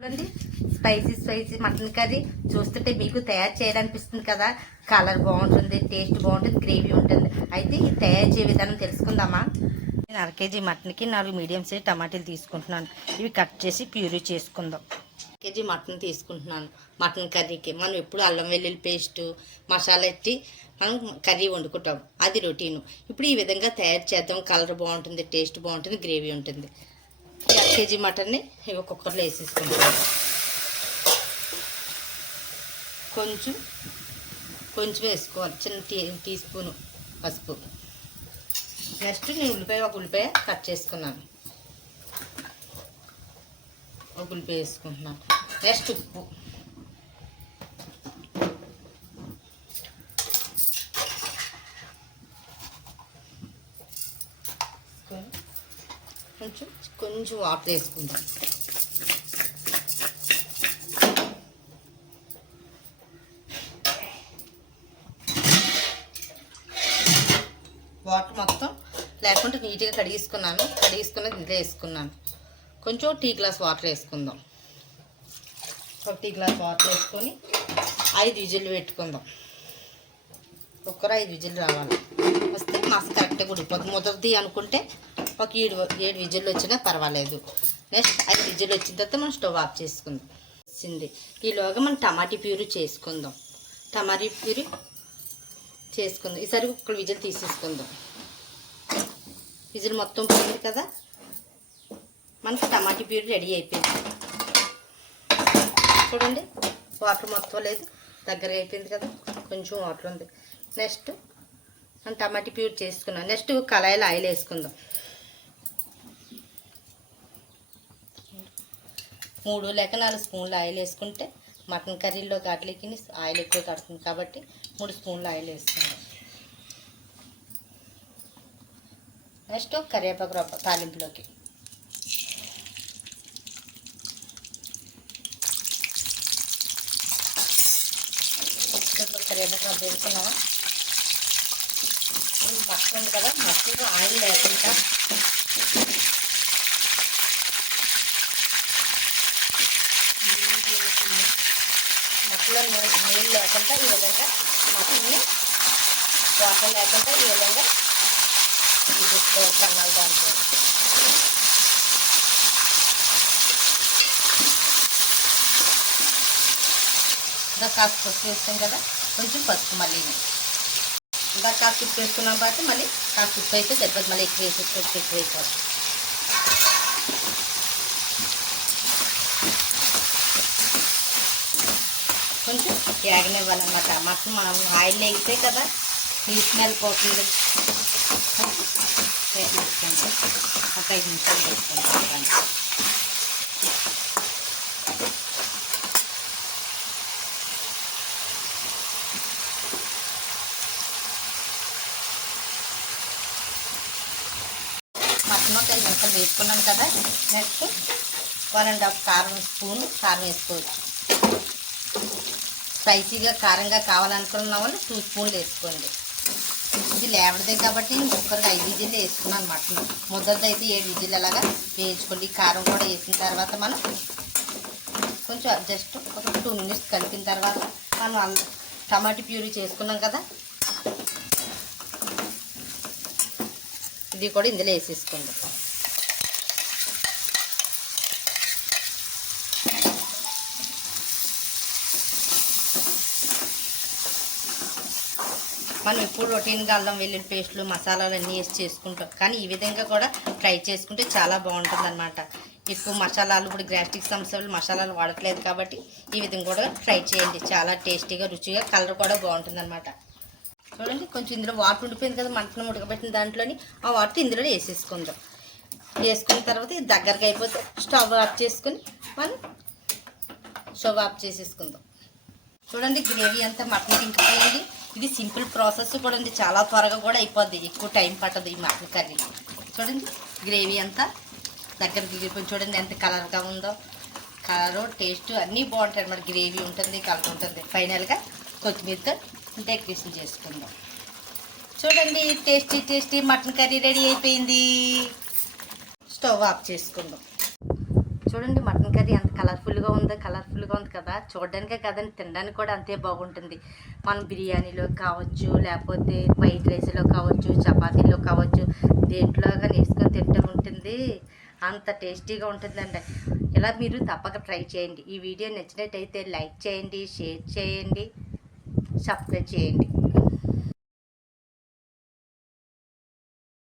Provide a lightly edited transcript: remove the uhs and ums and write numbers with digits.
చూడండి, spicy spicy mutton curry చూస్తుంటే మీకు తయారు చేయాలనిపిస్తుంది కదా. కలర్ బాగుంటుంది, టేస్ట్ బాగుంటుంది, గ్రేవీ ఉంటుంది. అయితే ఇది తయారు చేయ విధానం తెలుసుకుందామా. నేను 1 కేజీ మటన్కి 4 మీడియం సైజ్ టమాటాలు తీసుకుంటున్నాను. ఇవి కట్ చేసి ప్యూరీ చేసుకుందాం. 1 కేజీ మటన్ తీసుకుంటున్నాను. మటన్ కర్రీకి మనం ఎప్పుడు అల్లం వెల్లుల్లి పేస్టు మసాలా ఎట్టి మనం కర్రీ వండుకుంటాం, అది రొటీను. ఇప్పుడు ఈ విధంగా తయారు చేద్దాం. కలర్ బాగుంటుంది, టేస్ట్ బాగుంటుంది, గ్రేవీ ఉంటుంది. ఈ 1 కేజీ మటన్ని ఇవి కుక్కర్లో వేసేసుకుంటాం. కొంచెం వేసుకోవాలి, చిన్న టీ స్పూను పసుపు. నెక్స్ట్ నేను ఒక ఉల్లిపాయ కట్ చేసుకున్నాను, ఒక ఉల్లిపాయ వేసుకుంటున్నాను. నెక్స్ట్ ఉప్పు, కొంచెం వాటర్ వేసుకుంటాం. వాటర్ మొత్తం లేకుంటే నీట్గా కడిగేసుకున్నాను. ఇందులో వేసుకున్నాను. కొంచెం టీ గ్లాస్ వాటర్ వేసుకుందాం. ఒక టీ గ్లాస్ వాటర్ వేసుకొని 5 విజిల్లు పెట్టుకుందాం. కుక్కర్ 5 విజిల్లు రావాలి. వస్తే మాకు కరెక్ట్గా ఉడిపోతుంది. ముదరది అనుకుంటే ఒక 7 విజిల్లు వచ్చినా పర్వాలేదు. నెక్స్ట్ 5 విజిల్లు వచ్చిన తర్వాత మనం స్టవ్ ఆఫ్ చేసుకుందాం. వచ్చింది. ఈలోగా మనం టమాటీ ప్యూరీ చేసుకుందాం. ఈసారి ఒక విజిల్ తీసేసుకుందాం. విజిల్ మొత్తం పోయింది కదా, మనకి టమాటీ ప్యూరీ రెడీ అయిపోయింది. చూడండి, వాటర్ మొత్తం లేదు, దగ్గరగా అయిపోయింది కదా, కొంచెం వాటర్ ఉంది. నెక్స్ట్ మనం టమాటీ ప్యూరీ చేసుకున్నాం. నెక్స్ట్ కళాయిలో ఆయిల్ వేసుకుందాం. 3 లేక 4 స్పూన్లు ఆయిల్ వేసుకుంటే మటన్ కర్రీలో వాటికి ఆయిల్ ఎక్కువ కడుతుంది కాబట్టి 3 స్పూన్లు ఆయిల్ వేసుకుందాం. నెక్స్ట్ కరివేపాకు రవ్వ తాలింపులోకి. కరివేపాకు రవ్వ వేసుకున్నావా. మటన్ ఉంది కదా, మటన్ ఆయిల్ లేకుండా మటన్లో నీళ్ళు లేకుండా ఈ విధంగా మటన్ని వాటర్ లేకుండా ఈ విధంగా తీసుకోవాలి. కన్నాలు దాంట్లో ఇంకా కాస్త పసుపు వేస్తాం కదా, కొంచెం పసుపు మళ్ళీ ఇంకా కాస్త ఉప్పు వేసుకున్నాం కాబట్టి మళ్ళీ కాస్త ఉప్పు అయితే సరిపోతుంది. మళ్ళీ ఎక్కువ వేసుకోవాలి. కొంచెం ఏగనివ్వాలన్నమాట. మటన్ మనం ఆయిల్ వేగితే కదా ఈ స్మెల్ పోతుంది. ఒక 5 నిమిషాలు వేసుకుంటాం. మటన్ ఒక 5 నిమిషాలు వేసుకున్నాం కదా. నెక్స్ట్ 1.5 స్పూన్ కారం వేసుకోవచ్చు. స్పైసీగా కారంగా కావాలనుకున్న వాళ్ళు 2 స్పూన్లు వేసుకోండి. ఇది లేవడదే కాబట్టి కుక్కర్కి 5 విజిల్లు వేసుకున్నాను. మటన్ ముద్దది అయితే 7 విజిల్లు అలాగా వేయించుకోండి. కారం కూడా వేసిన తర్వాత మనం కొంచెం జస్ట్ ఒక 2 మినిట్స్ కలిపిన తర్వాత మనం టమాటా ప్యూరీ చేసుకున్నాం కదా, ఇది కూడా ఇందులో వేసేసుకోండి. మనం ఇప్పుడు రొటీన్గా అల్లం వెల్లుల్లి పేస్టులు మసాలాలు అన్నీ వేసి చేసుకుంటాం, కానీ ఈ విధంగా కూడా ట్రై చేసుకుంటే చాలా బాగుంటుంది అనమాట. ఎక్కువ మసాలాలు ఇప్పుడు గ్యాస్ట్రిక్ సమస్యలు మసాలాలు వాడట్లేదు కాబట్టి ఈ విధంగా కూడా ట్రై చేయండి. చాలా టేస్టీగా రుచిగా కలర్ కూడా బాగుంటుంది అనమాట. చూడండి, కొంచెం ఇందులో వాటర్ ఉండిపోయింది కదా, మటన్ ఉడకబెట్టిన దాంట్లోని ఆ వాటర్ ఇందులో వేసేసుకుందాం. వేసుకున్న తర్వాత ఇది దగ్గరగా అయిపోతే స్టవ్ ఆఫ్ చేసుకుని మనం స్టవ్ ఆఫ్ చేసేసుకుందాం. చూడండి, గ్రేవీ అంతా మటన్ ఇంకిపోయింది. ఇది సింపుల్ ప్రాసెస్ కూడా ఉంది, చాలా త్వరగా కూడా అయిపోద్ది, ఎక్కువ టైం పట్టదు ఈ మటన్ కర్రీ. చూడండి, గ్రేవీ అంతా దగ్గరికి దిగిపోయి చూడండి ఎంత కలర్గా ఉందో. కలరు టేస్ట్ అన్నీ బాగుంటాయి అన్నమాట. గ్రేవీ ఉంటుంది, కలర్ ఉంటుంది. ఫైనల్గా కొత్తిమీరతో డెకరేషన్ చేసుకుందాం. చూడండి, టేస్టీ మటన్ కర్రీ రెడీ అయిపోయింది. స్టవ్ ఆఫ్ చేసుకుందాం. చూడండి మటన్ కర్రీ ఎంత కలర్ఫుల్గా ఉంది కదా. చూడడానికే కదండి, తినడానికి కూడా అంతే బాగుంటుంది. మనం బిర్యానీలో కావచ్చు, లేకపోతే వైట్ రైస్లో కావచ్చు, చపాతీలో కావచ్చు, దేంట్లో కానీ వేసుకొని తింటూ ఉంటుంది. అంత టేస్టీగా ఉంటుందండి. ఇలా మీరు తప్పక ట్రై చేయండి. ఈ వీడియో నచ్చినట్టయితే లైక్ చేయండి, షేర్ చేయండి, సబ్స్క్రైబ్ చేయండి.